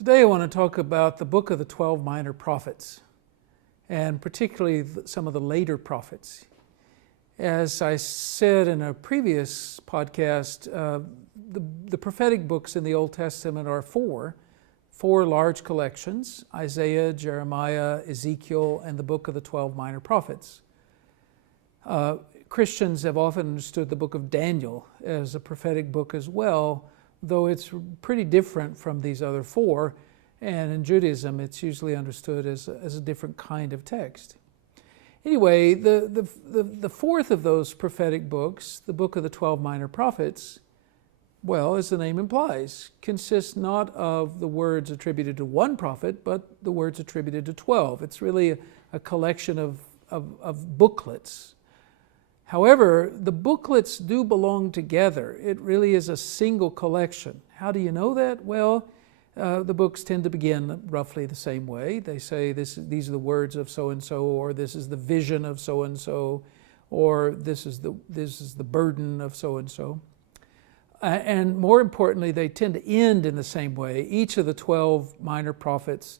Today I want to talk about the book of the 12 minor prophets, and particularly some of the later prophets. As I said in a previous podcast, the prophetic books in the Old Testament are four large collections: Isaiah, Jeremiah, Ezekiel, and the book of the 12 minor prophets. Christians have often understood the book of Daniel as a prophetic book as well, though it's pretty different from these other four, and in Judaism it's usually understood as a different kind of text. Anyway, the fourth of those prophetic books, the book of the 12 minor prophets, well, as the name implies, consists not of the words attributed to one prophet, but the words attributed to 12. It's really a collection of booklets. However, the booklets do belong together. It really is a single collection. How do you know that? Well, the books tend to begin roughly the same way. They say these are the words of so-and-so, or this is the vision of so-and-so, or this is the burden of so-and-so. And more importantly, they tend to end in the same way. Each of the 12 minor prophets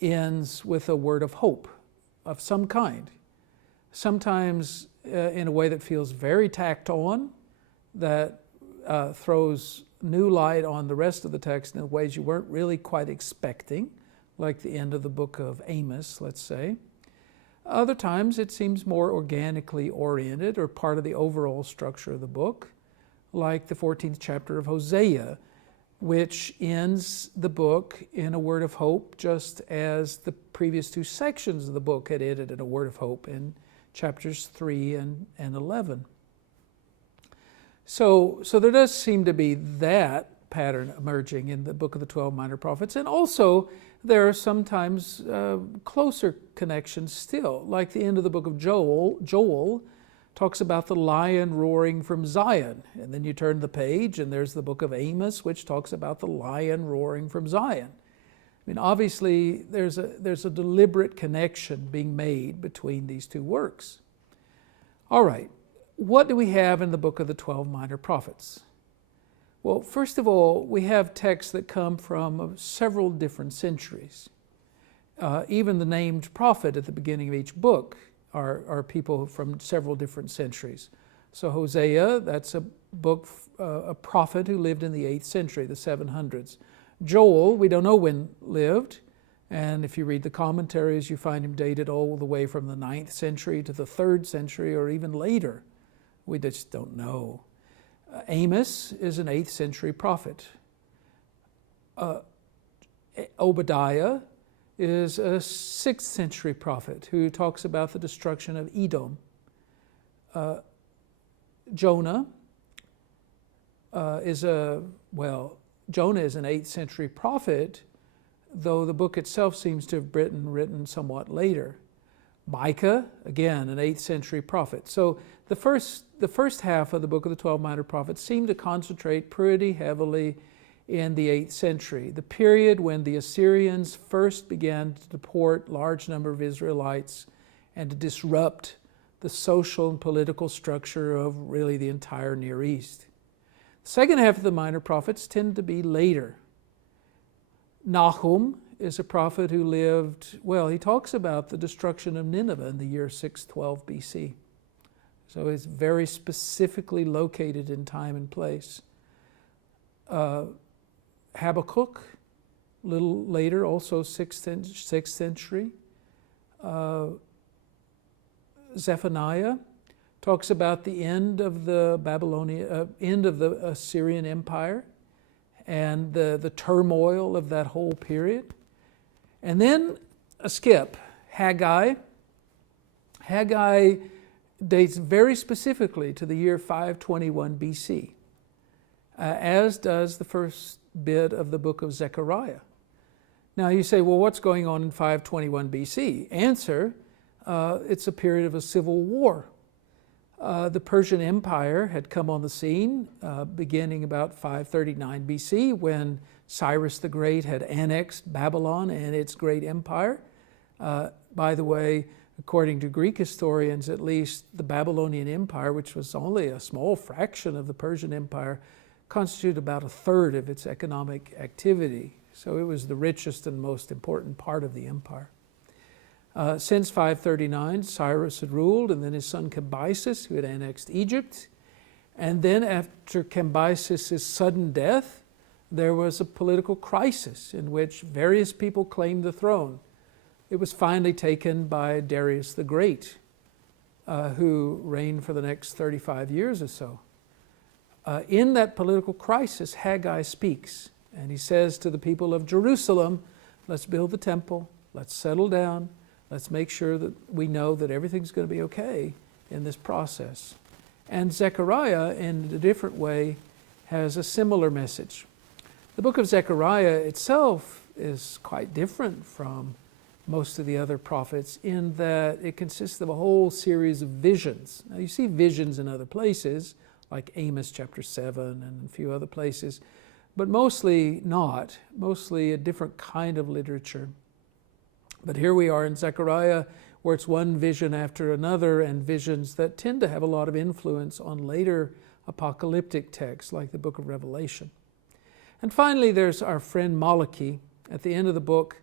ends with a word of hope of some kind. Sometimes in a way that feels very tacked on, that throws new light on the rest of the text in ways you weren't really quite expecting, like the end of the book of Amos, let's say. Other times it seems more organically oriented or part of the overall structure of the book, like the 14th chapter of Hosea, which ends the book in a word of hope, just as the previous two sections of the book had ended in a word of hope in chapters 3 and 11. So there does seem to be that pattern emerging in the book of the 12 minor prophets. And also there are sometimes closer connections still, like the end of the book of Joel talks about the lion roaring from Zion. And then you turn the page and there's the book of Amos, which talks about the lion roaring from Zion. I mean, obviously, there's a deliberate connection being made between these two works. All right, what do we have in the book of the 12 minor prophets? Well, first of all, we have texts that come from several different centuries. Even the named prophet at the beginning of each book are people from several different centuries. So Hosea, that's a prophet who lived in the 8th century, the 700s. Joel, we don't know when lived, and if you read the commentaries, you find him dated all the way from the 9th century to the 3rd century or even later. We just don't know. Amos is an 8th century prophet. Obadiah is a 6th century prophet who talks about the destruction of Edom. Jonah Jonah is an 8th century prophet, though the book itself seems to have been written somewhat later. Micah, again, an 8th century prophet. So the first half of the book of the 12 minor prophets seem to concentrate pretty heavily in the 8th century, the period when the Assyrians first began to deport large number of Israelites and to disrupt the social and political structure of really the entire Near East. Second half of the minor prophets tend to be later. Nahum is a prophet who lived, he talks about the destruction of Nineveh in the year 612 BC. So it's very specifically located in time and place. Habakkuk, a little later, also 6th century. Zephaniah talks about the end of the Assyrian Empire and the turmoil of that whole period. And then a skip, Haggai. Haggai dates very specifically to the year 521 BC, as does the first bit of the book of Zechariah. Now you say, well, what's going on in 521 BC? Answer, it's a period of a civil war. The Persian Empire had come on the scene beginning about 539 BC when Cyrus the Great had annexed Babylon and its great empire. By the way, according to Greek historians, at least the Babylonian Empire, which was only a small fraction of the Persian Empire, constituted about a third of its economic activity. So it was the richest and most important part of the empire. Since 539, Cyrus had ruled, and then his son Cambyses, who had annexed Egypt. And then after Cambyses' sudden death, there was a political crisis in which various people claimed the throne. It was finally taken by Darius the Great, who reigned for the next 35 years or so. In that political crisis, Haggai speaks, and he says to the people of Jerusalem, let's build the temple, let's settle down, let's make sure that we know that everything's going to be okay in this process. And Zechariah, in a different way, has a similar message. The book of Zechariah itself is quite different from most of the other prophets in that it consists of a whole series of visions. Now you see visions in other places, like Amos chapter 7 and a few other places, but mostly not, mostly a different kind of literature. But here we are in Zechariah, where it's one vision after another, and visions that tend to have a lot of influence on later apocalyptic texts like the book of Revelation. And finally, there's our friend Malachi at the end of the book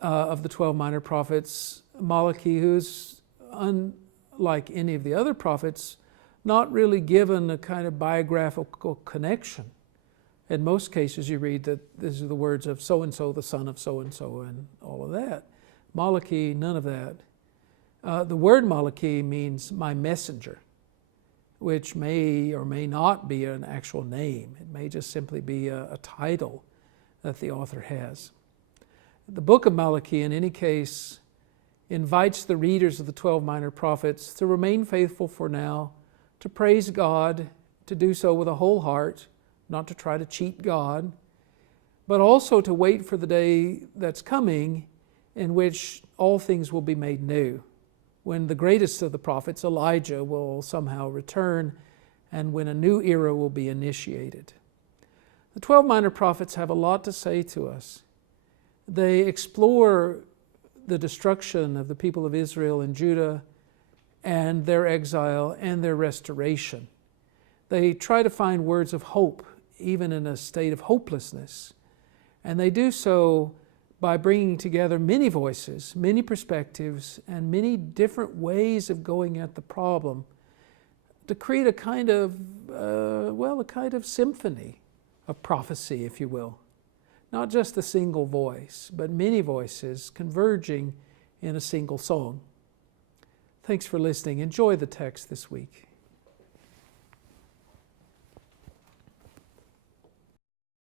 of the 12 minor prophets. Malachi, who's unlike any of the other prophets, not really given a kind of biographical connection. In most cases, you read that these are the words of so-and-so, the son of so-and-so, and all of that. Malachi, none of that. The word Malachi means my messenger, which may or may not be an actual name. It may just simply be a title that the author has. The book of Malachi, in any case, invites the readers of the 12 minor prophets to remain faithful for now, to praise God, to do so with a whole heart, not to try to cheat God, but also to wait for the day that's coming in which all things will be made new, when the greatest of the prophets, Elijah, will somehow return, and when a new era will be initiated. The 12 minor prophets have a lot to say to us. They explore the destruction of the people of Israel and Judah and their exile and their restoration. They try to find words of hope, even in a state of hopelessness. And they do so by bringing together many voices, many perspectives, and many different ways of going at the problem to create a kind of, a kind of symphony of prophecy, if you will. Not just a single voice, but many voices converging in a single song. Thanks for listening. Enjoy the text this week.